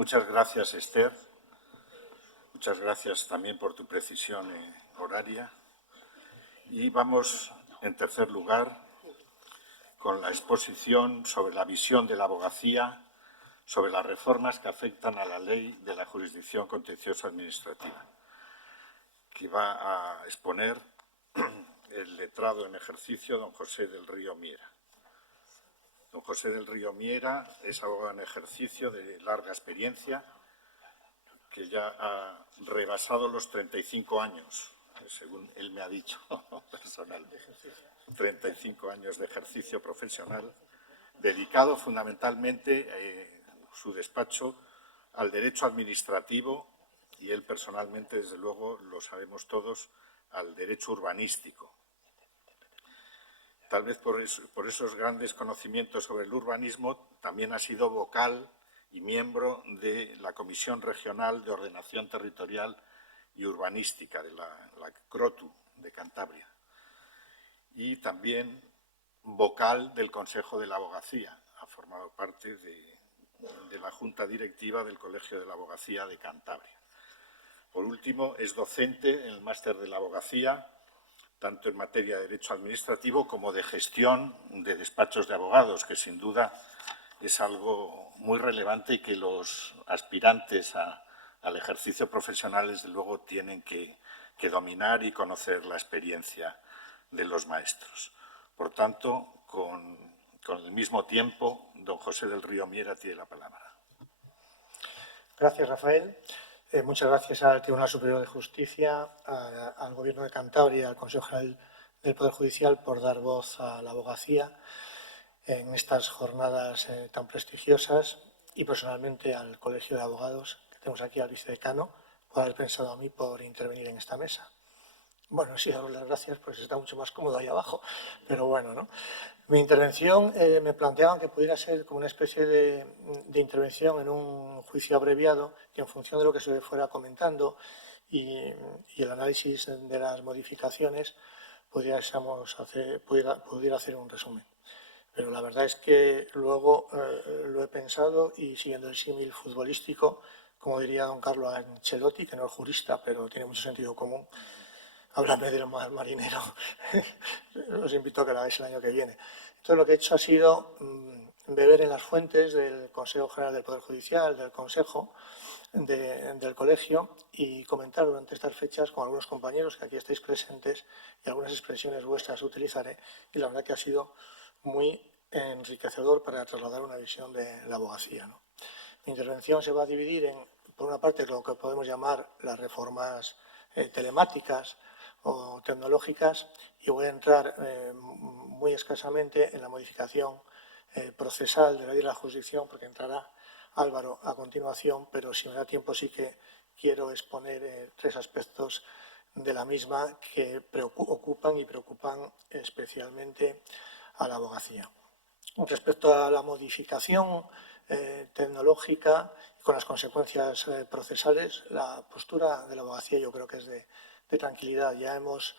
Muchas gracias, Esther. Muchas gracias también por tu precisión horaria. Y vamos, en tercer lugar, con la exposición sobre la visión de la abogacía sobre las reformas que afectan a la ley de la jurisdicción contencioso administrativa, que va a exponer el letrado en ejercicio don José del Río Miera. Don José del Río Miera es abogado en ejercicio de larga experiencia, que ya ha rebasado los 35 años, según él me ha dicho personalmente. 35 años de ejercicio profesional, dedicado fundamentalmente su despacho al derecho administrativo y él personalmente, desde luego, lo sabemos todos, al derecho urbanístico. Tal vez por esos grandes conocimientos sobre el urbanismo, también ha sido vocal y miembro de la Comisión Regional de Ordenación Territorial y Urbanística de la CROTU de Cantabria. Y también vocal del Consejo de la Abogacía. Ha formado parte de la Junta Directiva del Colegio de la Abogacía de Cantabria. Por último, es docente en el Máster de la Abogacía, tanto en materia de derecho administrativo como de gestión de despachos de abogados, que sin duda es algo muy relevante y que los aspirantes al ejercicio profesional, desde luego, tienen que dominar y conocer la experiencia de los maestros. Por tanto, con el mismo tiempo, don José del Río Miera tiene la palabra. Gracias, Rafael. Muchas gracias al Tribunal Superior de Justicia, al Gobierno de Cantabria y al Consejo General del Poder Judicial por dar voz a la abogacía en estas jornadas tan prestigiosas y personalmente al Colegio de Abogados, que tenemos aquí al vicedecano, por haber pensado a mí por intervenir en esta mesa. Bueno, sí, daros las gracias, pues está mucho más cómodo ahí abajo, pero bueno, ¿no? Mi intervención me planteaban que pudiera ser como una especie de intervención en un juicio abreviado, que en función de lo que se fuera comentando y el análisis de las modificaciones pudiera hacer un resumen. Pero la verdad es que luego lo he pensado y siguiendo el símil futbolístico, como diría don Carlo Ancelotti, que no es jurista, pero tiene mucho sentido común, háblame del mar marinero, os invito a que lo hagáis el año que viene. Entonces lo que he hecho ha sido beber en las fuentes del Consejo General del Poder Judicial, del Consejo, del Colegio y comentar durante estas fechas con algunos compañeros que aquí estáis presentes y algunas expresiones vuestras utilizaré y la verdad que ha sido muy enriquecedor para trasladar una visión de la abogacía, ¿no? Mi intervención se va a dividir en, por una parte, lo que podemos llamar las reformas telemáticas o tecnológicas y voy a entrar muy escasamente en la modificación procesal de la ley de la jurisdicción porque entrará Álvaro a continuación, pero si me da tiempo sí que quiero exponer tres aspectos de la misma que ocupan y preocupan especialmente a la abogacía. Respecto a la modificación tecnológica y con las consecuencias procesales, la postura de la abogacía yo creo que es de tranquilidad. Ya hemos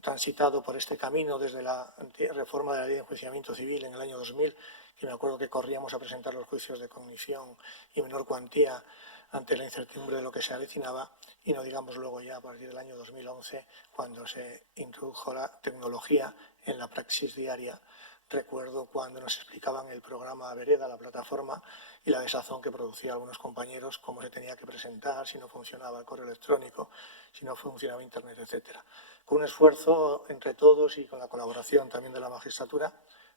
transitado por este camino desde la reforma de la Ley de Enjuiciamiento Civil en el año 2000, que me acuerdo que corríamos a presentar los juicios de cognición y menor cuantía ante la incertidumbre de lo que se avecinaba, y no digamos luego ya a partir del año 2011, cuando se introdujo la tecnología en la praxis diaria. Recuerdo cuando nos explicaban el programa Vereda, la plataforma, y la desazón que producía a algunos compañeros, cómo se tenía que presentar, si no funcionaba el correo electrónico, si no funcionaba Internet, etc. Con un esfuerzo entre todos y con la colaboración también de la magistratura,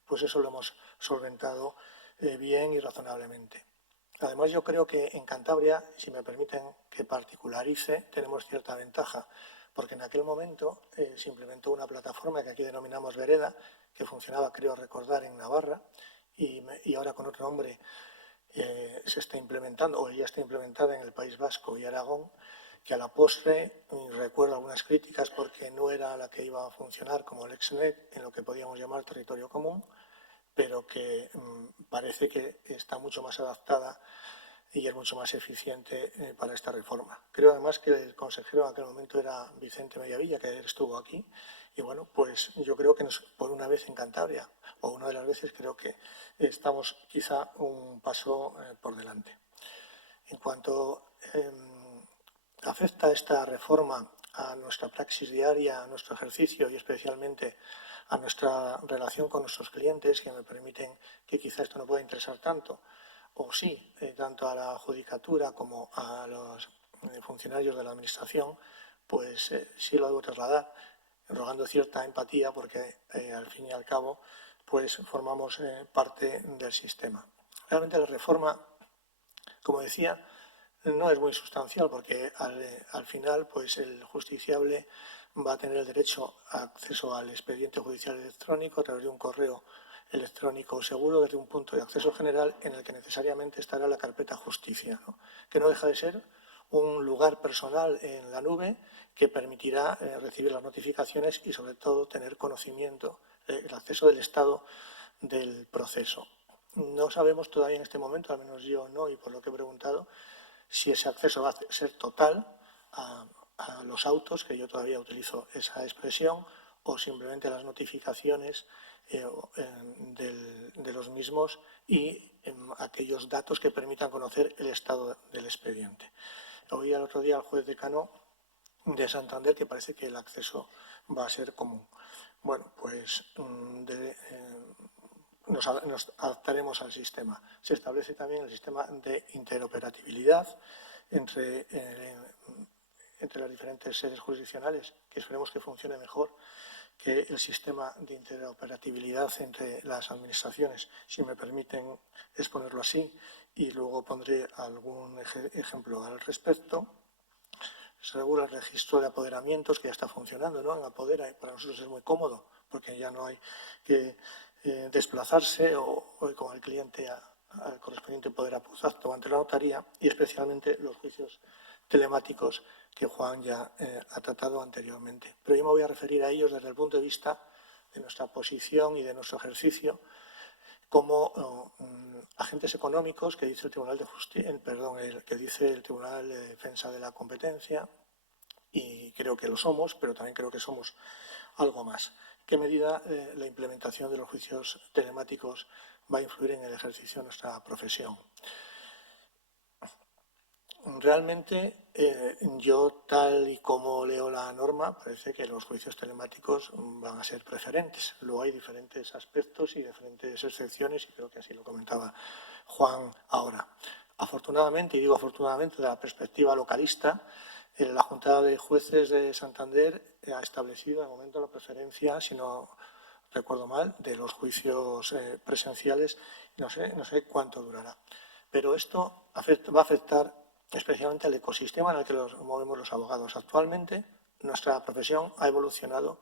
pues eso lo hemos solventado bien y razonablemente. Además, yo creo que en Cantabria, si me permiten que particularice, tenemos cierta ventaja, porque en aquel momento se implementó una plataforma que aquí denominamos Vereda, que funcionaba, creo recordar, en Navarra, y ahora con otro nombre se está implementando, o ya está implementada en el País Vasco y Aragón, que a la postre recuerdo algunas críticas porque no era la que iba a funcionar como LexNet, en lo que podíamos llamar territorio común, pero que parece que está mucho más adaptada y es mucho más eficiente para esta reforma. Creo además que el consejero en aquel momento era Vicente Mediavilla, que estuvo aquí, y bueno, pues yo creo que por una vez en Cantabria, o una de las veces creo que estamos quizá un paso por delante. En cuanto afecta esta reforma a nuestra praxis diaria, a nuestro ejercicio y especialmente a nuestra relación con nuestros clientes, que me permiten que quizá esto no pueda interesar tanto, o sí, tanto a la judicatura como a los funcionarios de la Administración, pues sí lo debo trasladar, rogando cierta empatía porque al fin y al cabo pues formamos parte del sistema. Realmente la reforma, como decía, no es muy sustancial porque al final pues el justiciable va a tener el derecho a acceso al expediente judicial electrónico a través de un correo electrónico seguro desde un punto de acceso general en el que necesariamente estará la carpeta justicia, ¿no? Que no deja de ser un lugar personal en la nube que permitirá recibir las notificaciones y sobre todo tener conocimiento, el acceso del estado del proceso. No sabemos todavía en este momento, al menos yo no, y por lo que he preguntado, si ese acceso va a ser total a los autos, que yo todavía utilizo esa expresión, o simplemente las notificaciones de los mismos y aquellos datos que permitan conocer el estado del expediente. Oí el otro día al juez decano de Santander que parece que el acceso va a ser común. Bueno, pues nos adaptaremos al sistema. Se establece también el sistema de interoperabilidad entre las diferentes sedes jurisdiccionales, que esperemos que funcione mejor que el sistema de interoperabilidad entre las administraciones, si me permiten exponerlo así, y luego pondré algún ejemplo al respecto. Se regula el registro de apoderamientos, que ya está funcionando, ¿no? En Apodera, para nosotros es muy cómodo, porque ya no hay que desplazarse o con el cliente al correspondiente poder acto ante la notaría, y especialmente los juicios telemáticos que Juan ya ha tratado anteriormente. Pero yo me voy a referir a ellos desde el punto de vista de nuestra posición y de nuestro ejercicio como agentes económicos que dice el Tribunal de Justicia, que dice el Tribunal de Defensa de la Competencia, y creo que lo somos, pero también creo que somos algo más. ¿Qué medida la implementación de los juicios telemáticos va a influir en el ejercicio de nuestra profesión? Realmente, yo tal y como leo la norma, parece que los juicios telemáticos van a ser preferentes. Luego hay diferentes aspectos y diferentes excepciones, y creo que así lo comentaba Juan ahora. Afortunadamente, y digo afortunadamente, de la perspectiva localista, la Junta de Jueces de Santander ha establecido de momento la preferencia, si no recuerdo mal, de los juicios presenciales. No sé cuánto durará. Pero esto va a afectar especialmente al ecosistema en el que nos movemos los abogados. Actualmente, nuestra profesión ha evolucionado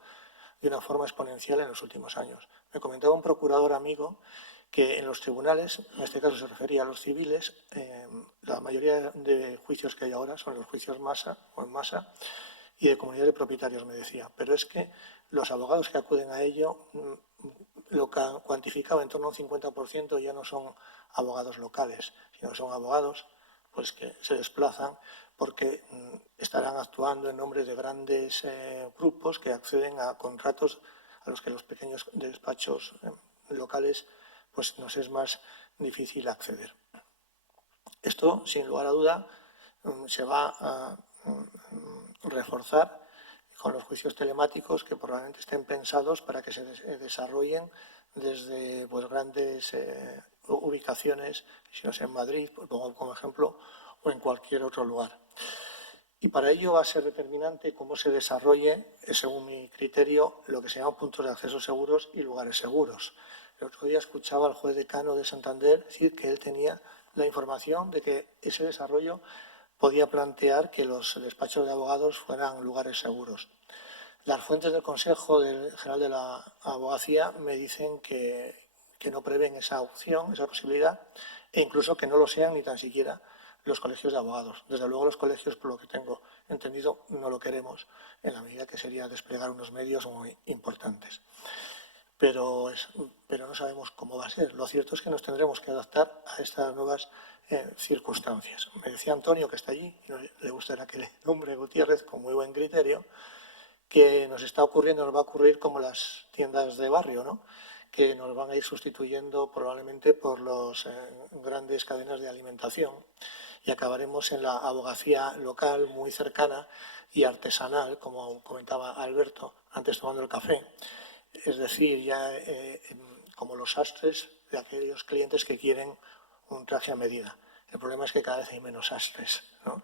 de una forma exponencial en los últimos años. Me comentaba un procurador amigo que en los tribunales, en este caso se refería a los civiles, la mayoría de juicios que hay ahora son los juicios en masa y de comunidad de propietarios, me decía. Pero es que los abogados que acuden a ello lo cuantificaba en torno a un 50%, ya no son abogados locales, sino son abogados pues que se desplazan porque estarán actuando en nombre de grandes grupos que acceden a contratos a los que los pequeños despachos locales pues nos es más difícil acceder. Esto, sin lugar a duda, se va a reforzar con los juicios telemáticos que probablemente estén pensados para que se desarrollen desde pues, grandes ubicaciones, si no es en Madrid, pues pongo como ejemplo, o en cualquier otro lugar. Y para ello va a ser determinante cómo se desarrolle, según mi criterio, lo que se llaman puntos de acceso seguros y lugares seguros. El otro día escuchaba al juez decano de Santander decir que él tenía la información de que ese desarrollo podía plantear que los despachos de abogados fueran lugares seguros. Las fuentes del Consejo General de la Abogacía me dicen que no prevén esa opción, esa posibilidad, e incluso que no lo sean ni tan siquiera los colegios de abogados. Desde luego los colegios, por lo que tengo entendido, no lo queremos, en la medida que sería desplegar unos medios muy importantes. Pero no sabemos cómo va a ser. Lo cierto es que nos tendremos que adaptar a estas nuevas circunstancias. Me decía Antonio, que está allí, y le gustará que le nombre Gutiérrez con muy buen criterio, que nos va a ocurrir como las tiendas de barrio, ¿no? Que nos van a ir sustituyendo probablemente por las grandes cadenas de alimentación y acabaremos en la abogacía local muy cercana y artesanal, como comentaba Alberto antes tomando el café. Es decir, ya como los sastres de aquellos clientes que quieren un traje a medida. El problema es que cada vez hay menos sastres, ¿no?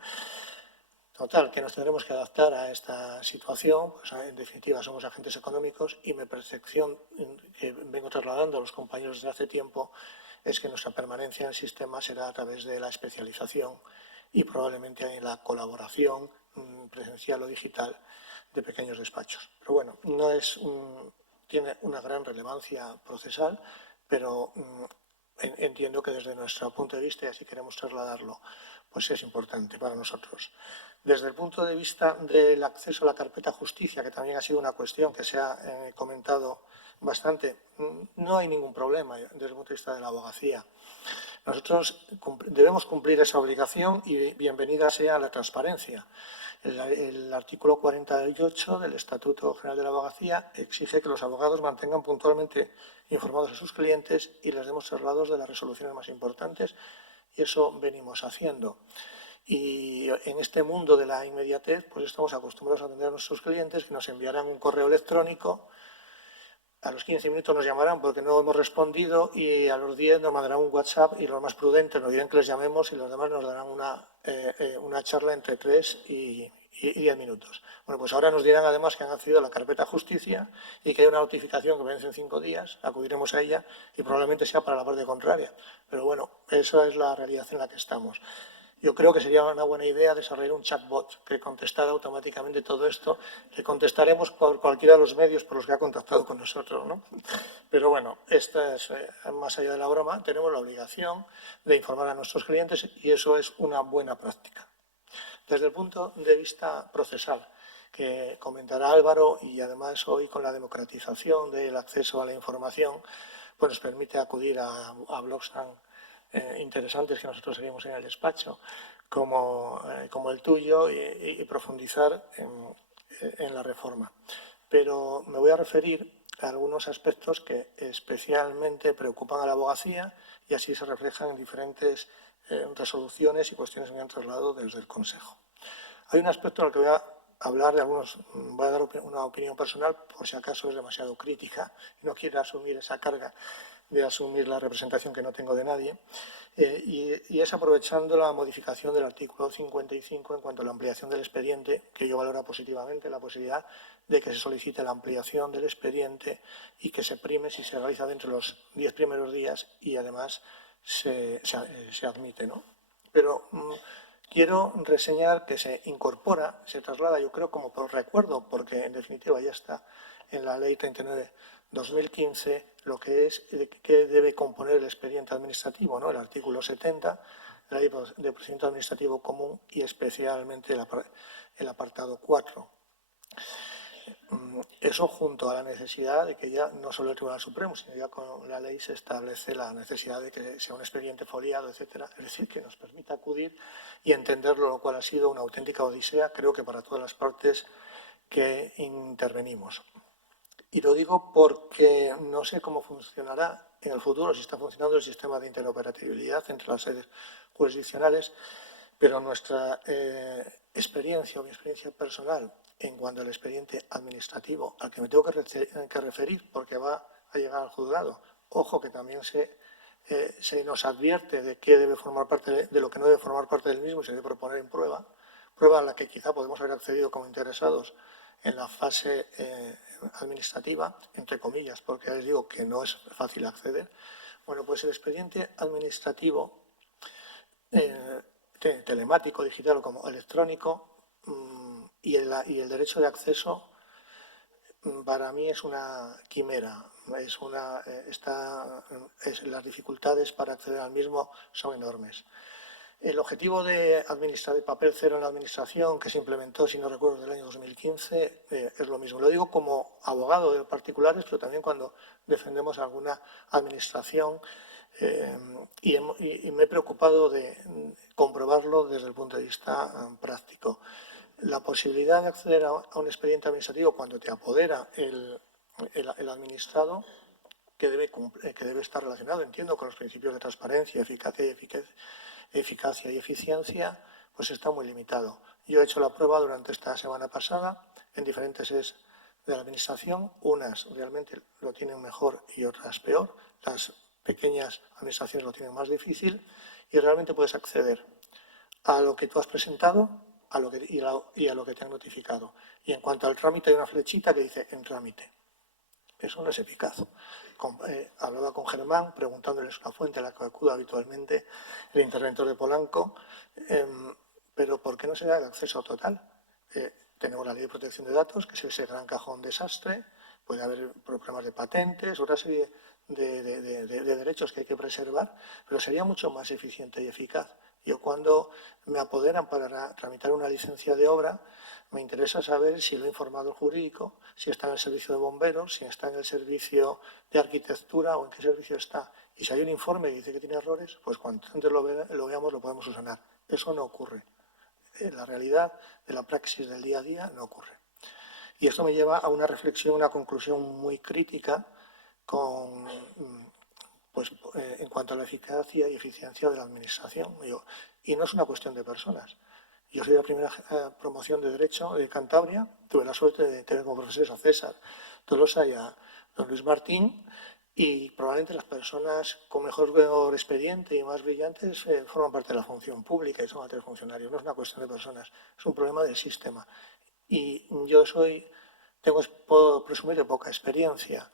Total, que nos tendremos que adaptar a esta situación, pues en definitiva somos agentes económicos y mi percepción que vengo trasladando a los compañeros desde hace tiempo es que nuestra permanencia en el sistema será a través de la especialización y probablemente en la colaboración presencial o digital de pequeños despachos. Pero bueno, tiene una gran relevancia procesal, pero entiendo que desde nuestro punto de vista, y así queremos trasladarlo, pues es importante para nosotros. Desde el punto de vista del acceso a la carpeta justicia, que también ha sido una cuestión que se ha comentado bastante, no hay ningún problema desde el punto de vista de la abogacía. Nosotros debemos cumplir esa obligación y bienvenida sea la transparencia. El artículo 48 del Estatuto General de la Abogacía exige que los abogados mantengan puntualmente informados a sus clientes y les demos traslados de las resoluciones más importantes, y eso venimos haciendo. Y en este mundo de la inmediatez, pues estamos acostumbrados a atender a nuestros clientes que nos enviarán un correo electrónico, a los 15 minutos nos llamarán porque no hemos respondido y a los 10 nos mandarán un WhatsApp y los más prudentes nos dirán que les llamemos y los demás nos darán una charla entre 3 y 10 minutos. Bueno, pues ahora nos dirán además que han accedido a la carpeta justicia y que hay una notificación que vence en 5 días, acudiremos a ella y probablemente sea para la parte contraria. Pero bueno, esa es la realidad en la que estamos. Yo creo que sería una buena idea desarrollar un chatbot que contestara automáticamente todo esto. Le contestaremos por cualquiera de los medios por los que ha contactado con nosotros, ¿no? Pero bueno, esta es, más allá de la broma, tenemos la obligación de informar a nuestros clientes y eso es una buena práctica. Desde el punto de vista procesal, que comentará Álvaro, y además hoy con la democratización del acceso a la información, pues nos permite acudir a blogs tan interesantes que nosotros seguimos en el despacho, como el tuyo, y profundizar en la reforma. Pero me voy a referir a algunos aspectos que especialmente preocupan a la abogacía y así se reflejan en diferentes resoluciones y cuestiones que me han trasladado desde el Consejo. Hay un aspecto en el que voy a hablar de algunos, voy a dar una opinión personal por si acaso es demasiado crítica y no quiero asumir esa carga de asumir la representación que no tengo de nadie, y es aprovechando la modificación del artículo 55 en cuanto a la ampliación del expediente, que yo valoro positivamente la posibilidad de que se solicite la ampliación del expediente y que se prime si se realiza dentro de los 10 primeros días y además se admite, ¿no? Pero quiero reseñar que se incorpora, se traslada, yo creo, como por recuerdo, porque en definitiva ya está en la Ley 39/2015, lo que es qué debe componer el expediente administrativo, ¿no? El artículo 70, la Ley de Procedimiento Administrativo Común y especialmente el apartado 4. Eso junto a la necesidad de que ya no solo el Tribunal Supremo, sino ya con la ley se establece la necesidad de que sea un expediente foliado, etcétera, es decir, que nos permita acudir y entenderlo, lo cual ha sido una auténtica odisea, creo que para todas las partes que intervenimos. Y lo digo porque no sé cómo funcionará en el futuro, si está funcionando el sistema de interoperabilidad entre las sedes jurisdiccionales, pero nuestra experiencia o mi experiencia personal en cuanto al expediente administrativo al que me tengo que referir porque va a llegar al juzgado, ojo que también se nos advierte de qué debe formar parte de lo que no debe formar parte del mismo y se debe proponer en prueba a la que quizá podemos haber accedido como interesados en la fase administrativa, entre comillas, porque ya les digo que no es fácil acceder. Bueno, pues el expediente administrativo telemático, digital o como electrónico y el derecho de acceso para mí es una quimera, las dificultades para acceder al mismo son enormes. El objetivo de papel cero en la administración, que se implementó, si no recuerdo, del año 2015, es lo mismo. Lo digo como abogado de particulares, pero también cuando defendemos alguna administración y me he preocupado de comprobarlo desde el punto de vista práctico. La posibilidad de acceder a un expediente administrativo cuando te apodera el administrado, que debe estar relacionado, entiendo, con los principios de transparencia, eficacia y eficacia y eficiencia, pues está muy limitado. Yo he hecho la prueba durante esta semana pasada en diferentes sedes de la Administración. Unas realmente lo tienen mejor y otras peor. Las pequeñas administraciones lo tienen más difícil y realmente puedes acceder a lo que tú has presentado y a lo que te han notificado. Y en cuanto al trámite hay una flechita que dice en trámite. Eso no es eficaz. Hablaba con Germán preguntándoles una fuente a la que acudo habitualmente, el interventor de Polanco, pero ¿por qué no se da el acceso total? Tenemos la Ley de Protección de Datos, que es ese gran cajón desastre, puede haber problemas de patentes, otra serie de derechos que hay que preservar, pero sería mucho más eficiente y eficaz. Yo cuando me apoderan para tramitar una licencia de obra, me interesa saber si lo ha informado el jurídico, si está en el servicio de bomberos, si está en el servicio de arquitectura o en qué servicio está. Y si hay un informe que dice que tiene errores, pues cuanto antes lo veamos lo podemos subsanar. Eso no ocurre. En la realidad de la praxis del día a día no ocurre. Y esto me lleva a una reflexión, una conclusión muy crítica en cuanto a la eficacia y eficiencia de la Administración. Y no es una cuestión de personas. Yo soy de la primera promoción de Derecho de Cantabria. Tuve la suerte de tener como profesores a César Tolosa y a don Luis Martín. Y probablemente las personas con mejor expediente y más brillantes forman parte de la función pública y son altos funcionarios. No es una cuestión de personas, es un problema del sistema. Y yo puedo presumir de poca experiencia,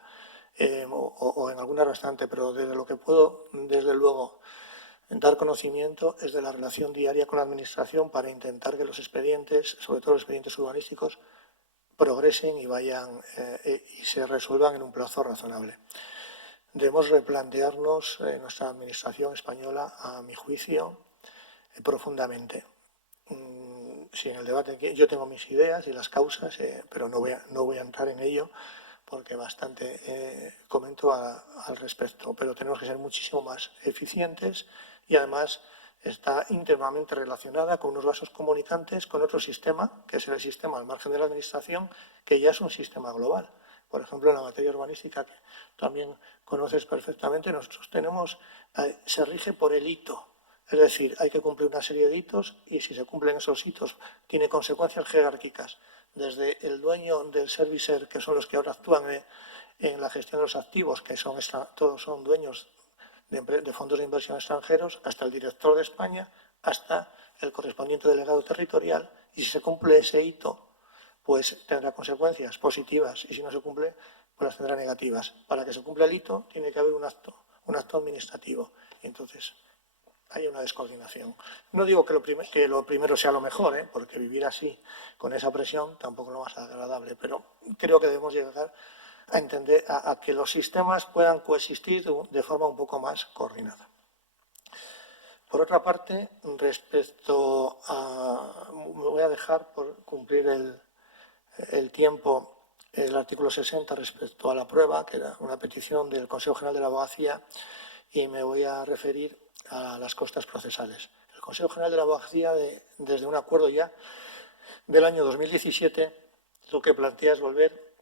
o en alguna bastante, pero desde lo que puedo, desde luego, dar conocimiento es de la relación diaria con la Administración para intentar que los expedientes, sobre todo los expedientes urbanísticos, progresen y y se resuelvan en un plazo razonable. Debemos replantearnos nuestra Administración española, a mi juicio, profundamente. Sí, en el debate yo tengo mis ideas y las causas, pero no voy a entrar en ello porque bastante comento al respecto. Pero tenemos que ser muchísimo más eficientes y además está íntimamente relacionada con unos vasos comunicantes con otro sistema, que es el sistema al margen de la Administración, que ya es un sistema global. Por ejemplo, en la materia urbanística, que también conoces perfectamente, nosotros se rige por el hito. Es decir, hay que cumplir una serie de hitos y si se cumplen esos hitos tiene consecuencias jerárquicas. Desde el dueño del servicer, que son los que ahora actúan en la gestión de los activos, que todos son dueños de fondos de inversión extranjeros, hasta el director de España, hasta el correspondiente delegado territorial. Y si se cumple ese hito, pues tendrá consecuencias positivas y si no se cumple, pues las tendrá negativas. Para que se cumpla el hito tiene que haber un acto administrativo. Y entonces hay una descoordinación. No digo que lo primero sea lo mejor, porque vivir así, con esa presión, tampoco es lo más agradable, pero creo que debemos llegar a entender a que los sistemas puedan coexistir de forma un poco más coordinada. Por otra parte, me voy a dejar por cumplir el tiempo, el artículo 60 respecto a la prueba, que era una petición del Consejo General de la Abogacía, y me voy a referir a las costas procesales. El Consejo General de la Abogacía, desde un acuerdo ya del año 2017, lo que plantea es volver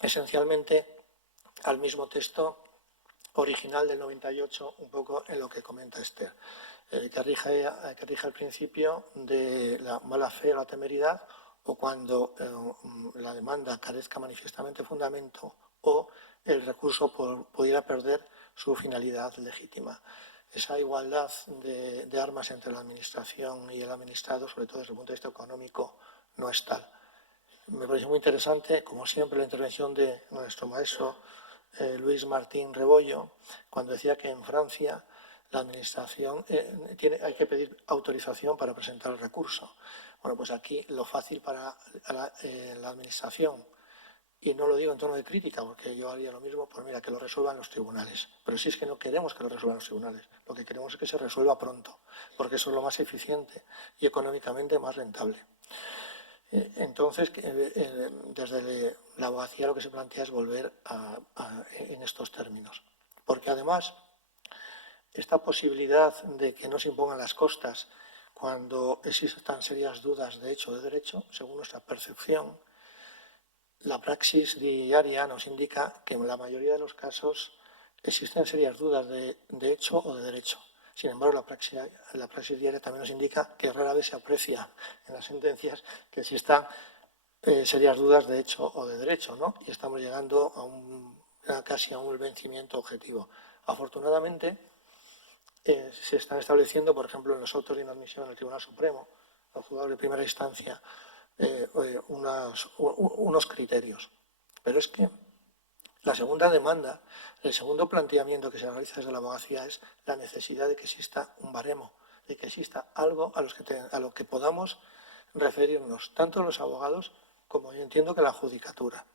esencialmente al mismo texto original del 98, un poco en lo que comenta Esther, que rige el principio de la mala fe o la temeridad, o cuando la demanda carezca manifiestamente de fundamento o el recurso pudiera perder su finalidad legítima. Esa igualdad de armas entre la Administración y el administrado, sobre todo desde el punto de vista económico, no es tal. Me parece muy interesante, como siempre, la intervención de nuestro maestro Luis Martín Rebollo, cuando decía que en Francia la Administración hay que pedir autorización para presentar el recurso. Bueno, pues aquí lo fácil para la Administración, y no lo digo en tono de crítica, porque yo haría lo mismo, pues mira, que lo resuelvan los tribunales. Pero si es que no queremos que lo resuelvan los tribunales, lo que queremos es que se resuelva pronto, porque eso es lo más eficiente y económicamente más rentable. Entonces, desde la abogacía lo que se plantea es volver en estos términos. Porque además, esta posibilidad de que no se impongan las costas cuando existan serias dudas de hecho o de derecho, según nuestra percepción, la praxis diaria nos indica que en la mayoría de los casos existen serias dudas de hecho o de derecho. Sin embargo, la praxis diaria también nos indica que rara vez se aprecia en las sentencias que existan serias dudas de hecho o de derecho, ¿no? Y estamos llegando casi a un vencimiento objetivo. Afortunadamente, se están estableciendo, por ejemplo, en los autos de inadmisión del Tribunal Supremo, los juzgados de primera instancia, unos criterios. Pero es que la segunda demanda, el segundo planteamiento que se realiza desde la abogacía es la necesidad de que exista un baremo, de que exista algo a lo que podamos referirnos, tanto los abogados como yo entiendo que la judicatura.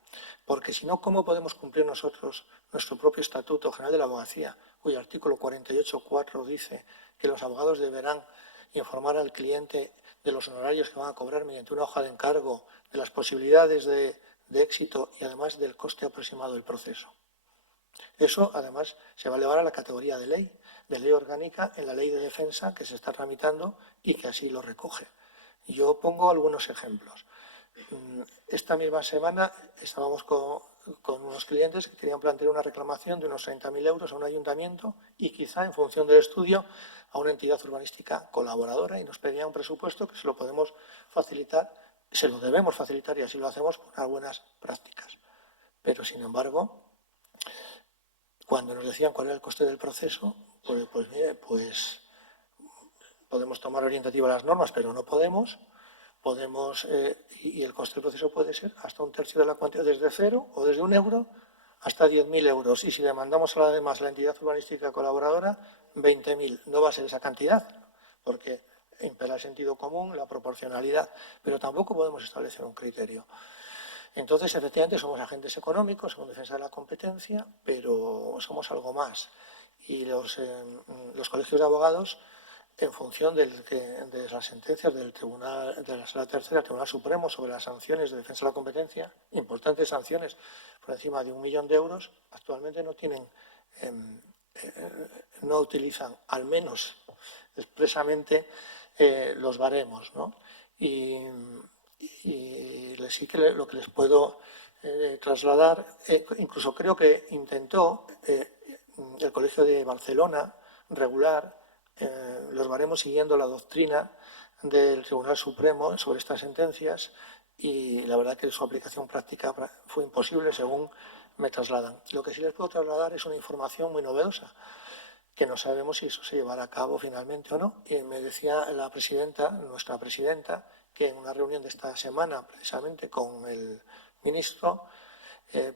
Porque si no, ¿cómo podemos cumplir nosotros nuestro propio Estatuto General de la Abogacía, cuyo artículo 48.4 dice que los abogados deberán informar al cliente de los honorarios que van a cobrar mediante una hoja de encargo, de las posibilidades de éxito y además del coste aproximado del proceso? Eso, además, se va a elevar a la categoría de ley orgánica en la ley de defensa que se está tramitando y que así lo recoge. Yo pongo algunos ejemplos. Esta misma semana estábamos con unos clientes que querían plantear una reclamación de unos 30.000 euros a un ayuntamiento y quizá, en función del estudio, a una entidad urbanística colaboradora, y nos pedían un presupuesto que se lo podemos facilitar, se lo debemos facilitar y así lo hacemos por unas buenas prácticas. Pero, sin embargo, cuando nos decían cuál era el coste del proceso, pues podemos tomar orientativa las normas, pero no podemos, y el coste del proceso puede ser hasta un tercio de la cuantía, desde 0 o desde 1 euro hasta 10.000 euros. Y si demandamos además a la entidad urbanística colaboradora, 20.000. No va a ser esa cantidad, porque impera el sentido común, la proporcionalidad, pero tampoco podemos establecer un criterio. Entonces, efectivamente, somos agentes económicos, según defensa de la competencia, pero somos algo más. Y los colegios de abogados, en función de las sentencias del Tribunal, de la Sala Tercera, del Tribunal Supremo, sobre las sanciones de defensa de la competencia, importantes sanciones por encima de 1 millón de euros, actualmente no utilizan, al menos expresamente, los baremos, ¿no? Y sí que lo que les puedo trasladar, incluso creo que intentó el Colegio de Barcelona regular los baremos siguiendo la doctrina del Tribunal Supremo sobre estas sentencias, y la verdad que su aplicación práctica fue imposible, según me trasladan. Lo que sí les puedo trasladar es una información muy novedosa, que no sabemos si eso se llevará a cabo finalmente o no. Y me decía la presidenta, nuestra presidenta, que en una reunión de esta semana, precisamente con el ministro,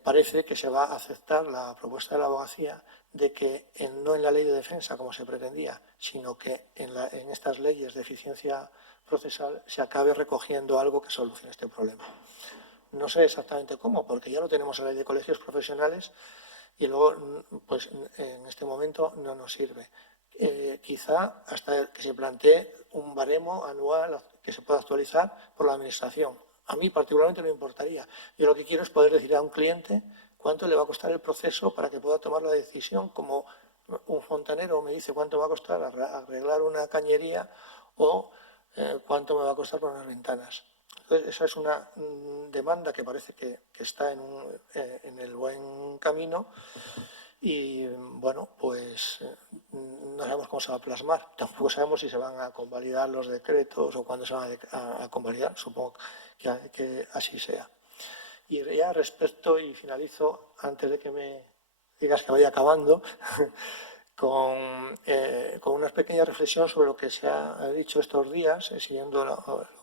parece que se va a aceptar la propuesta de la abogacía de que no en la ley de defensa, como se pretendía, sino que en estas leyes de eficiencia procesal se acabe recogiendo algo que solucione este problema. No sé exactamente cómo, porque ya lo tenemos en la ley de colegios profesionales y luego, pues en este momento no nos sirve. Quizá hasta que se plantee un baremo anual que se pueda actualizar por la Administración. A mí particularmente no me importaría. Yo lo que quiero es poder decir a un cliente cuánto le va a costar el proceso para que pueda tomar la decisión, como un fontanero me dice cuánto va a costar arreglar una cañería o cuánto me va a costar poner unas ventanas. Entonces, esa es una demanda que parece que está en el buen camino y, bueno, pues no sabemos cómo se va a plasmar. Tampoco sabemos si se van a convalidar los decretos o cuándo se van a convalidar. Supongo que así sea. Y ya respecto, y finalizo antes de que me digas que vaya acabando, con una pequeña reflexión sobre lo que se ha dicho estos días, siguiendo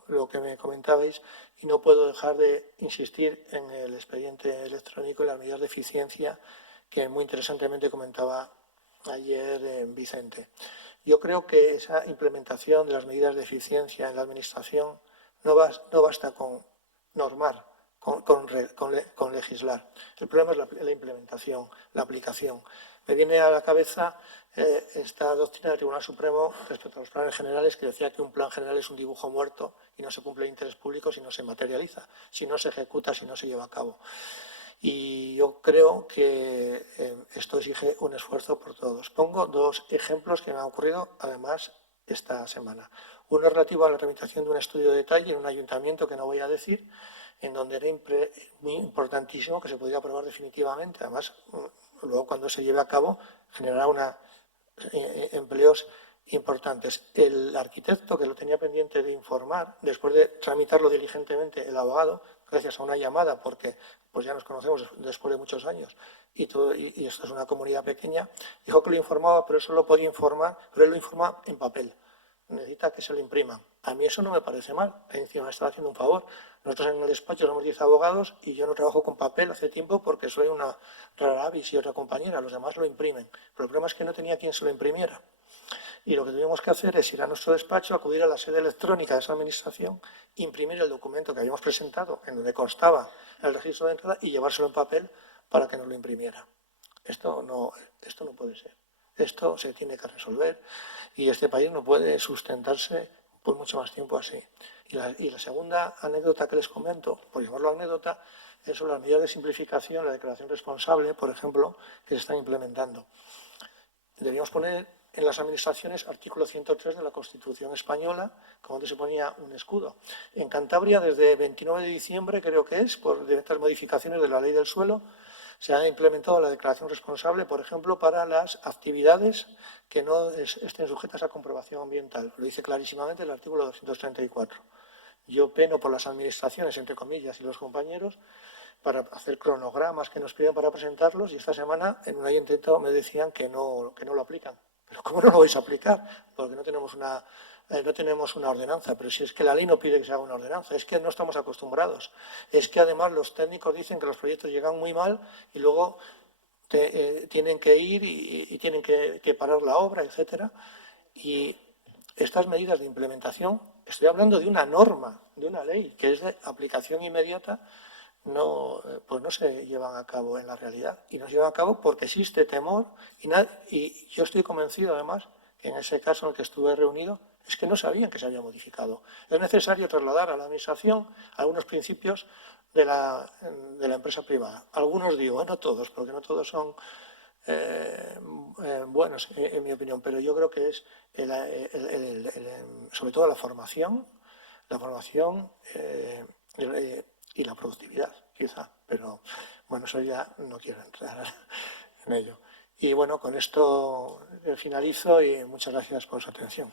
lo que me comentabais, y no puedo dejar de insistir en el expediente electrónico y las medidas de eficiencia que muy interesantemente comentaba ayer Vicente. Yo creo que esa implementación de las medidas de eficiencia en la Administración no basta con normar, con legislar. El problema es la implementación, la aplicación. Me viene a la cabeza esta doctrina del Tribunal Supremo respecto a los planes generales, que decía que un plan general es un dibujo muerto y no se cumple el interés público si no se materializa, si no se ejecuta, si no se lleva a cabo. Y yo creo que esto exige un esfuerzo por todos. Pongo 2 ejemplos que me han ocurrido, además, esta semana. Uno es relativo a la tramitación de un estudio de detalle en un ayuntamiento que no voy a decir, en donde era muy importantísimo que se pudiera aprobar definitivamente. Además, luego cuando se lleve a cabo generará empleos importantes. El arquitecto, que lo tenía pendiente de informar, después de tramitarlo diligentemente el abogado, gracias a una llamada, porque pues ya nos conocemos después de muchos años y esto es una comunidad pequeña, dijo que lo informaba, pero eso lo podía informar, pero él lo informa en papel. Necesita que se lo impriman. A mí eso no me parece mal, encima me estaba haciendo un favor. Nosotros en el despacho somos 10 abogados y yo no trabajo con papel hace tiempo porque soy una rara avis y otra compañera, los demás lo imprimen. Pero el problema es que no tenía quien se lo imprimiera. Y lo que tuvimos que hacer es ir a nuestro despacho, acudir a la sede electrónica de esa administración, imprimir el documento que habíamos presentado, en donde constaba el registro de entrada, y llevárselo en papel para que nos lo imprimiera. Esto no puede ser. Esto se tiene que resolver y este país no puede sustentarse por mucho más tiempo así. Y la segunda anécdota que les comento, por llamarlo anécdota, es sobre las medidas de simplificación, la declaración responsable, por ejemplo, que se están implementando. Deberíamos poner en las administraciones artículo 103 de la Constitución española, como se ponía un escudo. En Cantabria, desde el 29 de diciembre, creo que es, por diversas modificaciones de la ley del suelo, se ha implementado la declaración responsable, por ejemplo, para las actividades que no estén sujetas a comprobación ambiental. Lo dice clarísimamente el artículo 234. Yo peno por las administraciones, entre comillas, y los compañeros, para hacer cronogramas que nos piden para presentarlos, y esta semana en un ayuntamiento me decían que no lo aplican. Pero ¿cómo no lo vais a aplicar? Porque no tenemos una ordenanza, pero si es que la ley no pide que se haga una ordenanza, es que no estamos acostumbrados. Es que además los técnicos dicen que los proyectos llegan muy mal y luego tienen que ir y tienen que parar la obra, etcétera. Y estas medidas de implementación, estoy hablando de una norma, de una ley, que es de aplicación inmediata, pues no se llevan a cabo en la realidad. Y no se llevan a cabo porque existe temor y yo estoy convencido además que en ese caso en el que estuve reunido es que no sabían que se había modificado. Es necesario trasladar a la administración algunos principios de la empresa privada. Algunos digo, no todos, porque no todos son buenos en mi opinión, pero yo creo que es sobre todo la formación y la productividad, quizá, pero bueno, eso ya no quiero entrar en ello. Y bueno, con esto finalizo y muchas gracias por su atención.